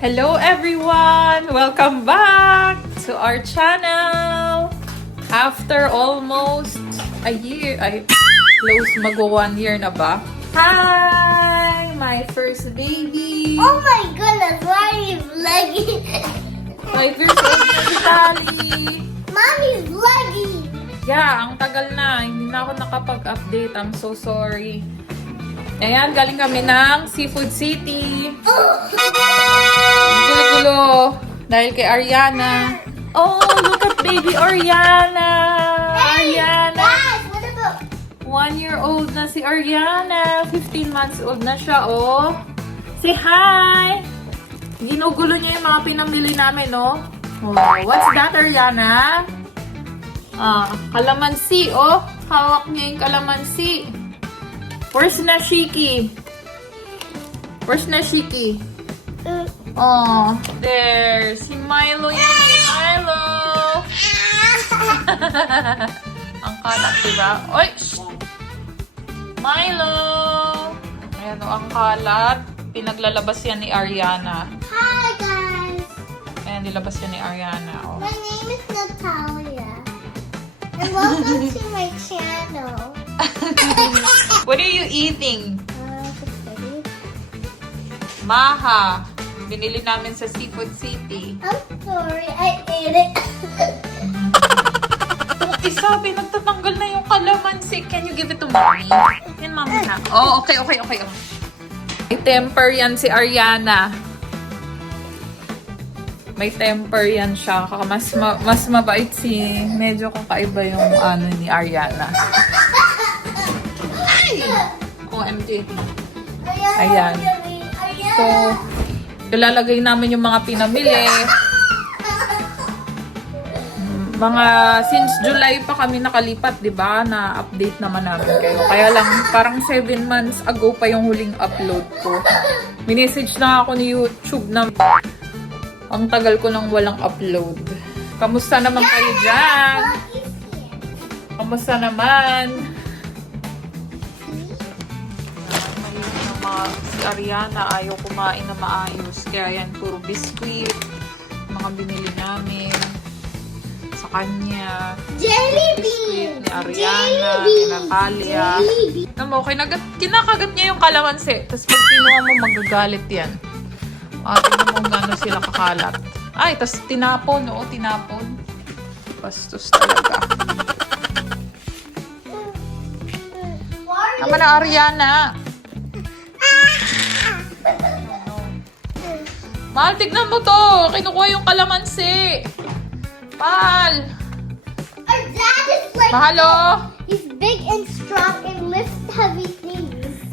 Hello everyone! Welcome back to our channel! After almost a year, close magwa 1 year na ba? Hi! My first baby! Oh my goodness, why are you vlogging? 5 years old na si Tali! Mommy's vlogging! Yeah, ang tagal na. Hindi na ako nakapag-update. I'm so sorry. Ayan, galing kami ng Seafood City. Gulo-gulo. Dahil kay Ariana. Oh, look at baby Ariana! Ariana! Guys, what about... 1-year-old na si Ariana. 15 months old na siya, oh. Say hi! Ginugulo niya yung mga pinamili namin, no? Oh, what's that, Ariana? Kalamansi, oh. Hawak niya yung kalamansi. Where's Nashiki? Where's Nashiki? Oh, there. Si Milo yun. Milo! Ang kalat, diba? Oy! Shh! Milo! Ayan o, ang kalat. Pinaglalabas yan ni Ariana. Hi guys! Ayan, nilabas yan ni Ariana. Oh. My name is Natalia. And welcome to my channel. What are you eating? Spaghetti. Maha. Binili namin sa Seafood City. I'm sorry, I ate it. Isabi, nagtatanggal na yung kalamansi. Can you give it to mommy? Yan, mommy na. Oh, okay. May temper yan si Ariana. May temper yan siya. Mas mabait si... Medyo kakaiba yung ano ni Ariana. Ay! OMG. Ayan. So, ilalagay namin yung mga pinamili. Since July pa kami nakalipat, di ba? Na-update naman namin kayo. Kaya lang, parang 7 months ago pa yung huling upload ko. Minesage na ako ni YouTube na ang tagal ko nang walang upload. Kamusta naman kayo dyan? Kamusta naman? Si Ariana ayaw kumain na maayos. Kaya yan, puro biskuit. Mga binili namin sa kanya. Jelly Biskuit bean! ni Ariana, ni Natalia. Tama, kinakagat niya yung kalamansi. Tapos pag kinuha mo, magagalit yan. Tingnan mo gano'n sila kakalat. Ay, tapos tinapon. Oo, tinapon. Bastos talaga. Tama na, Ariana. Mahal, tignan mo to. Kinukuha yung kalamansi. Mahal. Our dad is like... Mahalo. He's big and strong and lifts heavy things.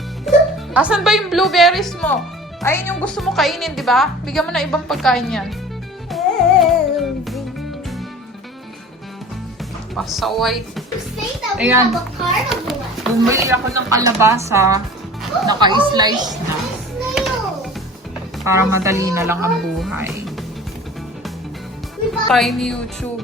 Asan ba yung blueberries mo? Ayun yung gusto mo kainin, di ba? Bigyan mo na ibang pagkain yan. Pasaway. You say that we Ayan. have a carnival. Bumili ako ng kalabasa. Naka-slice na. Snail. Para madali na lang ang buhay. We bought... Tayo ni YouTube.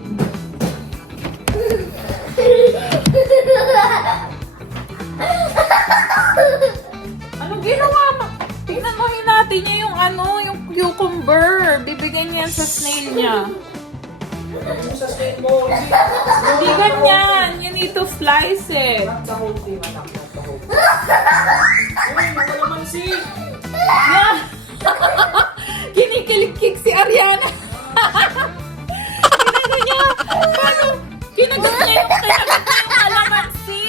Anong ginawa mo? Tingnan mo natin niya yung yung cucumber. Bibigyan niya sa snail niya. Sa state mo, Hindi ganyan. You need to slice it. the whole thing, anak. The whole thing. Uy, kalamansi! Yeah. Kinikilig si Ariana. Kinagat niya. Paano? Kinagat niya yung kalamansi.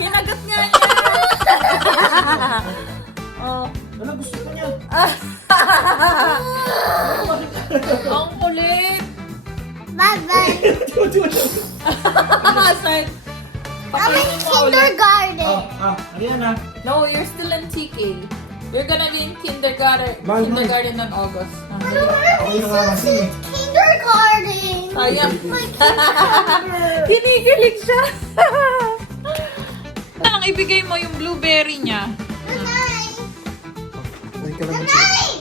Kinagat niya niya. Oh. Ano, gusto ko niya? Ang kulit. Bye-bye. Aside. I'm in Pakainin mo ulit. kindergarten. Ayan na. No, you're still in TK. You're gonna be in kindergarten Bye, in August. Okay na nga kasi. Kindergarten. Sayang. My kindergarten. Kinikilig siya. Anong ibigay mo yung blueberry niya? Nanay. Ay, kalamansi. Nanay.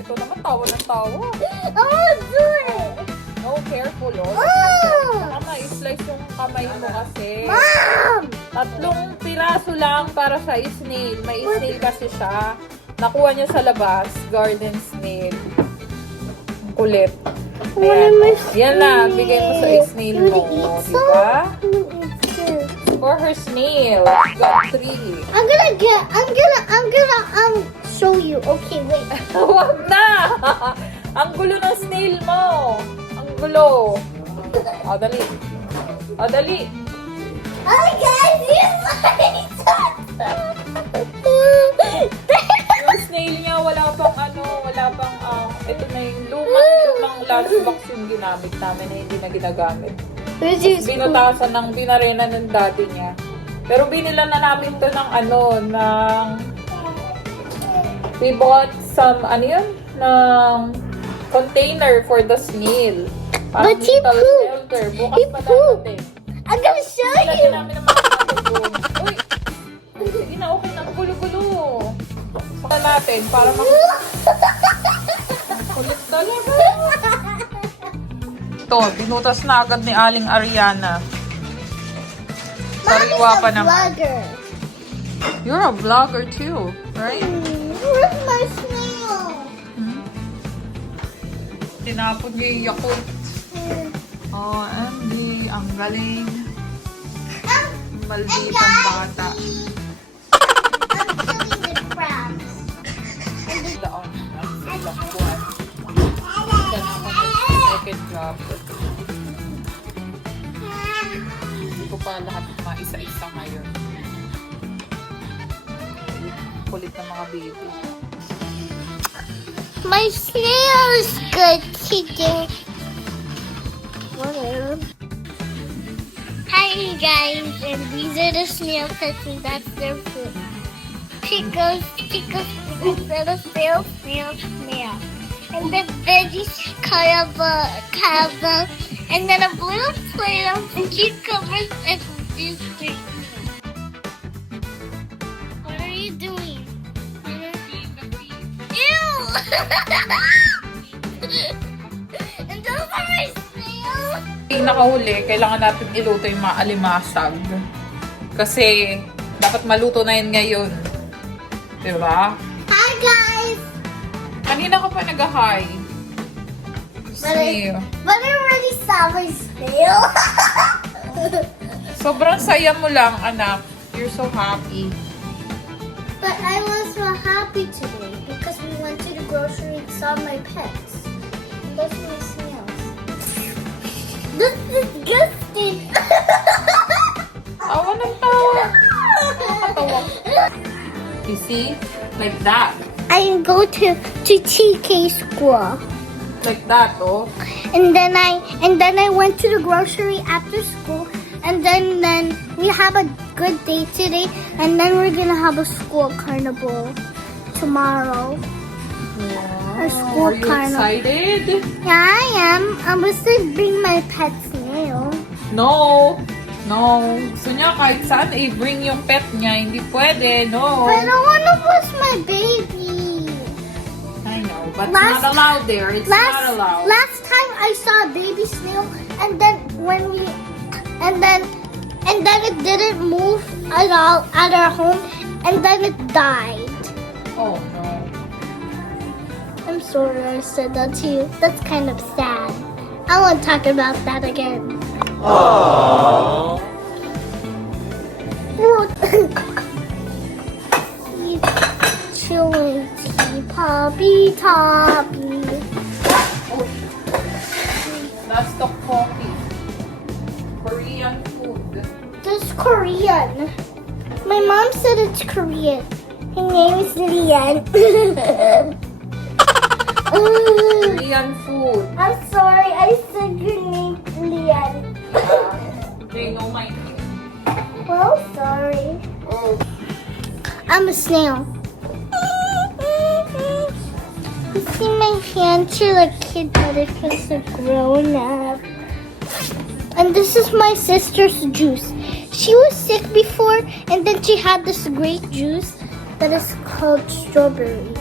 Ito naman tawa ng tawa. I want to do it. No, careful, oh. Oh. Tama, slice yung kamay mo kasi. Mom! 3 piraso lang para sa snail. May snail kasi siya. Nakuha niya sa labas. Garden snail. Ang kulit. Ayan. Yan na. Bigay mo sa snail mo. Diba? For her snail. Got 3. I'm gonna show you. Okay, wait. Huwag na! Ang gulo ng snail mo. Ang gulo. O, dali. O, dali. Oh, guys, you Yung snail niya, wala pang ito na yung lumang lunchbox yung ginamit namin na hindi na ginagamit. Binutasan ng binarena ng daddy niya. Pero binila na namin to we bought some, ng container for the snail. Parang But he little pooped. shelter. Bukas He pa pooped. natin. I'm gonna show Nilagyan you. namin ng mga natubong. Uy! Sige na, okay na. Gulo-gulo. Saka natin para kulit talaga. Ito, binutas na agad ni Aling Ariana. Sariwa pa naman. Vlogger. You're a vlogger too, right? Where's my snail? Tinapon niyo yung Yakult. Oh, Andy, ang galing. Malditang bata. I'm doing the crabs. Daon. Ilang buwan. Isa na ako second job. Hindi ko pa lahat maisa-isa ngayon. Kulit ng mga baby. My snail is good today. Whatever. Hi guys, and these are the snail pets, and that's their food. Pickles, little snail. And the veggies, caraba, and then a blue plate of cucumbers and these things. What are you doing? Ew! And those are my snails. Pinakahuli, kailangan natin iluto yung mga alimasag. Kasi, dapat maluto na yun ngayon. Diba? Hi guys! Kanina ka pa nag-hi. Snail. But I already saw my snail. Sobrang saya mo lang, anak. You're so happy. But I was so happy today because we went to the grocery and saw my pets. And those are my snails. This is disgusting. Tawa ng tawa. Nakakatawa. You see? Like that. I go to TK school. Like that, oh. And then I went to the grocery after school, and then we have a good day today, and then we're gonna have a school carnival tomorrow. Wow. school Are you carnival. excited? Yeah, I am. I was to bring my pet snail. No. No. Gusto niya kahit saan bring yung pet niya. Hindi pwede. No. But I wanna was my baby. I know. But it's not allowed there. It's not allowed. Last time I saw a baby snail, and then it didn't move at all at our home, and then it died. Oh, no. I'm sorry I said that to you. That's kind of sad. I won't talk about that again. Aww. Chewing tea, poppy toppy. That's the coffee. Korean food. This is Korean. My mom said it's Korean. Her name is Lian. Korean food. I'm sorry, I said your name, Lian. They know my name. Well, sorry. Oh. I'm a snail. You see my hands are like kid, but it feels like grown up. And this is my sister's juice. She was sick before, and then she had this great juice that is called strawberry.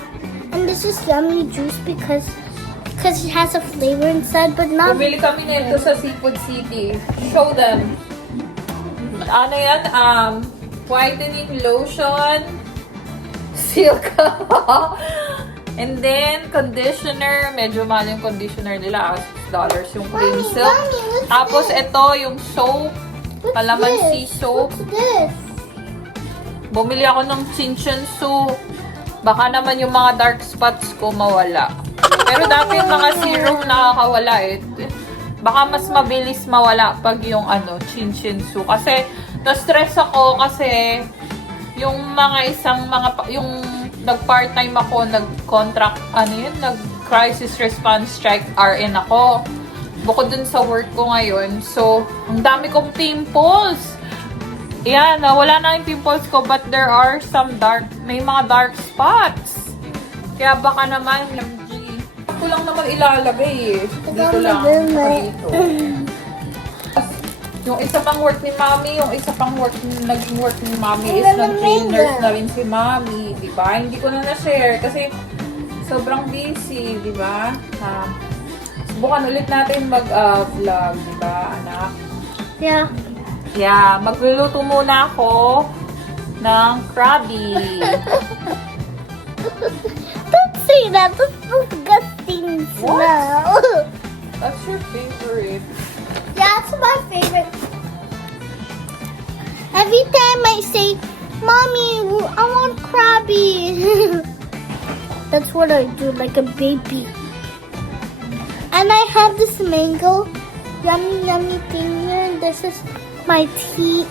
And this is yummy juice because because it has a flavor inside, but not. Bumili kami nito sa Seafood City. Show them. Ano yan? Whitening lotion, silk, and then conditioner. Medyo mahal yung conditioner nila. $6 yung cream Mommy, silk. Mommy, what's Tapos this? ito yung soap. What's Calamansi this? soap. What's this? Bumili ako ng Chinchensu. Baka naman yung mga dark spots ko mawala. Pero dati yung mga serum nakakawala eh. Baka mas mabilis mawala pag yung Chinchensu. Kasi na-stress ako kasi yung yung nag-part-time ako, nag-contract, nag-crisis response strike RN ako. Bukod dun sa work ko ngayon. So, ang dami kong pimples. Yan, wala na yung pimples ko, but there are may mga dark spots. Kaya baka naman, MG. Ako lang naman ilalagay eh. Dito lang. Dito. Yung isa pang work ni Mami, naging work ni Mami is nag-train nurse na rin si Mami. Diba? Hindi ko na na-share kasi sobrang busy, diba? Subukan ulit natin mag-vlog, diba, anak? Yeah. Yeah, magluluto muna ako ng Krabby. Don't say that. That's disgusting smell. That's your favorite. Yeah, it's my favorite. Every time I say, Mommy, I want Krabby. That's what I do, like a baby. And I have this mango, yummy thing here. And this is my teeth.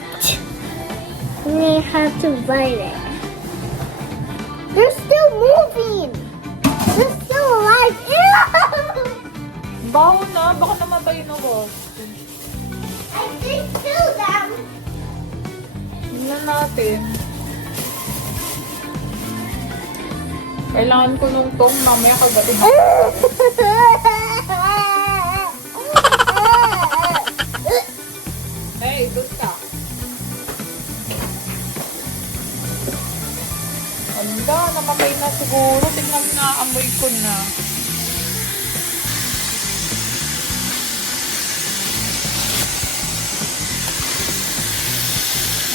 And I have to bite it. They're still moving. They're still alive. Baho na, baka namatay na ba? I can kill them. Tingnan natin. Kailangan ko nung tong mamaya kagabi. Hey, doon ka. Anda, namatay na siguro. Tingnan mo na, amoy ko na.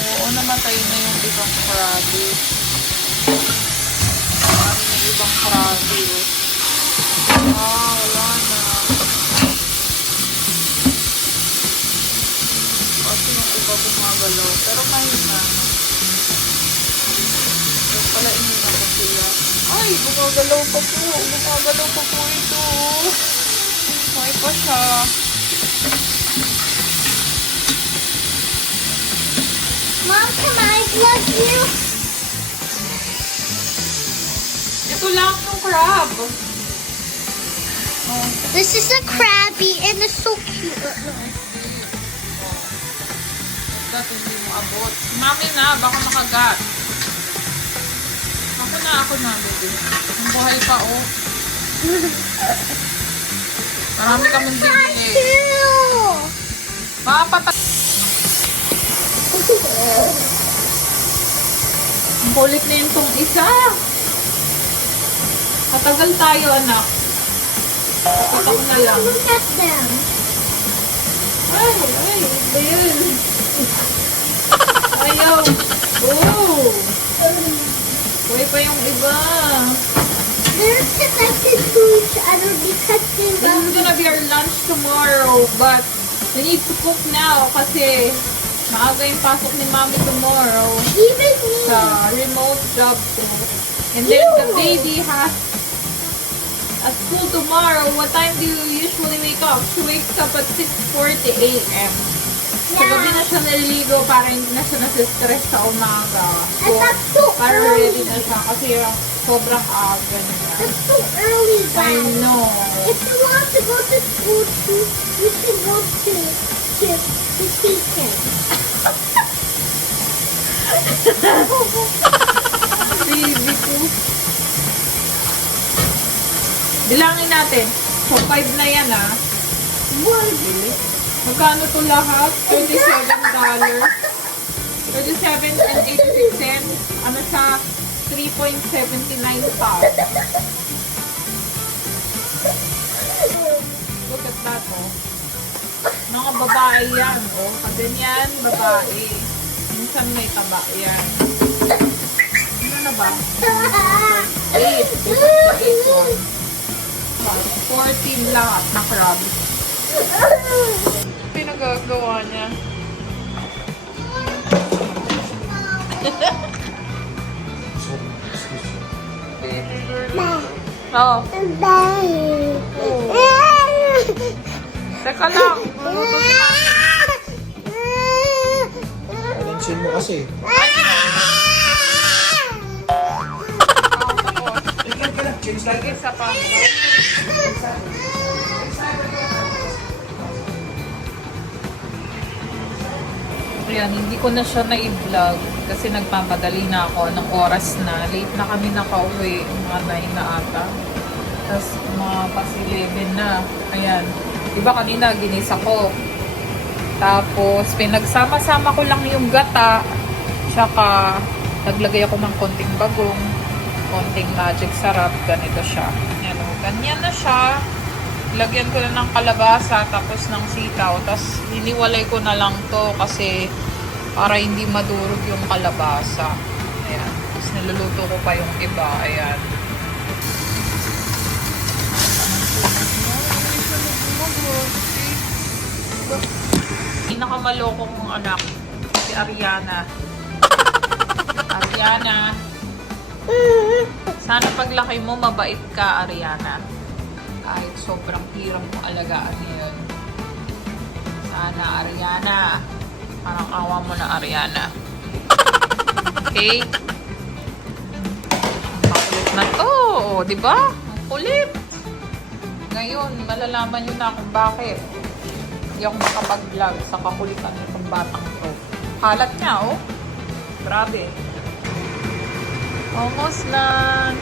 Oo, namatay na yung ibang Krabby. Marami na ibang Krabby. Wala na. Kasi yung iba gumagalaw. Pero mahina. Pero pala inina ko siya. Ay, gumagalaw pa po. Gumagalaw pa po ito. May pa siya. Mom, can I plug you? Ito lang yung crab. Oh. This is a Krabby and it's so cute. Dapat hindi mo abot. Mami na, baka makagat. Ako na, baby. Ang buhay pa, oh. Marami kaming bibili. Mapatay. Ang kulit na yung tong isa. Katagal tayo, anak. Kapit ako na lang. Look at them. Ay, ba yun? Ayaw. Oh. Buhay pa yung iba. They're connected to each other because they This love is gonna be our lunch tomorrow, but we need to cook now kasi maaga yung pasok ni Mommy tomorrow even me. sa remote job ko. And then the baby has a school tomorrow. What time do you usually wake up? She wakes up at 6:40 a.m. Sa gabi na siya naliligo para hindi na siya nasistress sa umaga. So, And that's so para early. ready na siya kasi sobrang aga niya. That's so early, I guys. know. If you want to go to school too, you can go to Beacon. Baby ko. Bilangin natin. So, 5 na yan, ah. Magkano to lahat? $37. 37 and 86 cents. Ano sa 3.79 pounds. Oh. Mga babae yan. Oh, kaganyan, babae. Minsan may taba yan. Ano na ba? 8. This is the 8 one. 14 lahat na crab. Pinagagawa niya. Oh. Teka lang. Balansin mo kasi. Lagi sa pa. Ayan, hindi ko na siya na-i-vlog kasi nagmamadali na ako ng oras na. Late na kami nakauwi, mga 9 na ata. Tapos mga past 11 na. Ayan. Diba kanina ginisa ko. Tapos pinagsama-sama ko lang yung gata. Tsaka naglagay ako ng konting bagong, konting magic sarap. Ganito siya. Ayan, o. Ganyan na siya. Lagyan ko na ng kalabasa tapos ng sitaw. Tapos hiniwalay ko na lang to kasi para hindi madurog yung kalabasa. Ayan. Tapos niluluto ko pa yung iba. Ayan. Pinakamaloko kong anak, si Ariana. Ariana. Sana paglaki mo, mabait ka, Ariana. Kahit sobrang hirap mo alagaan yun. Sana, Ariana. Parang awa mo na, Ariana. Okay? Makulit na to. O, diba? Ang kulit. Ngayon, malalaman nyo na kung bakit. Hindi ako makapag-vlog sa kakulitan nitong batang to. Kalat niya, oh. Grabe. Almost lang.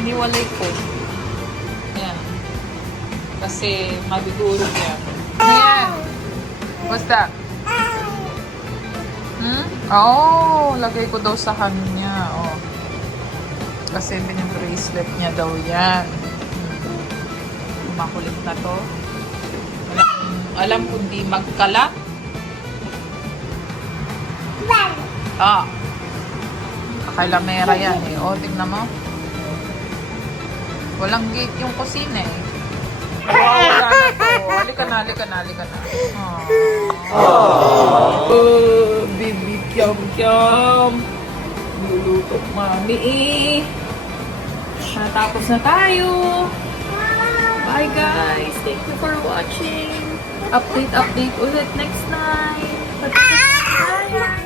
Iniwalay ko. Ayan. Kasi madudurog yan. Ayan. What's that? Oh, lagay ko daw sa kanya. Oh. Kasi binibracelet niya daw yan. Makulit na to. Alam kung di magkalat. Ah. Kailamera yan eh. O, tignan mo. Walang gate yung kusina eh. Wala na to. Halika na, halika na, halika na. Oh, baby, kyam-kyam. Luluto mami eh. Natapos na tayo. Bye guys. Thank you for watching. Update ulit next time. Bye.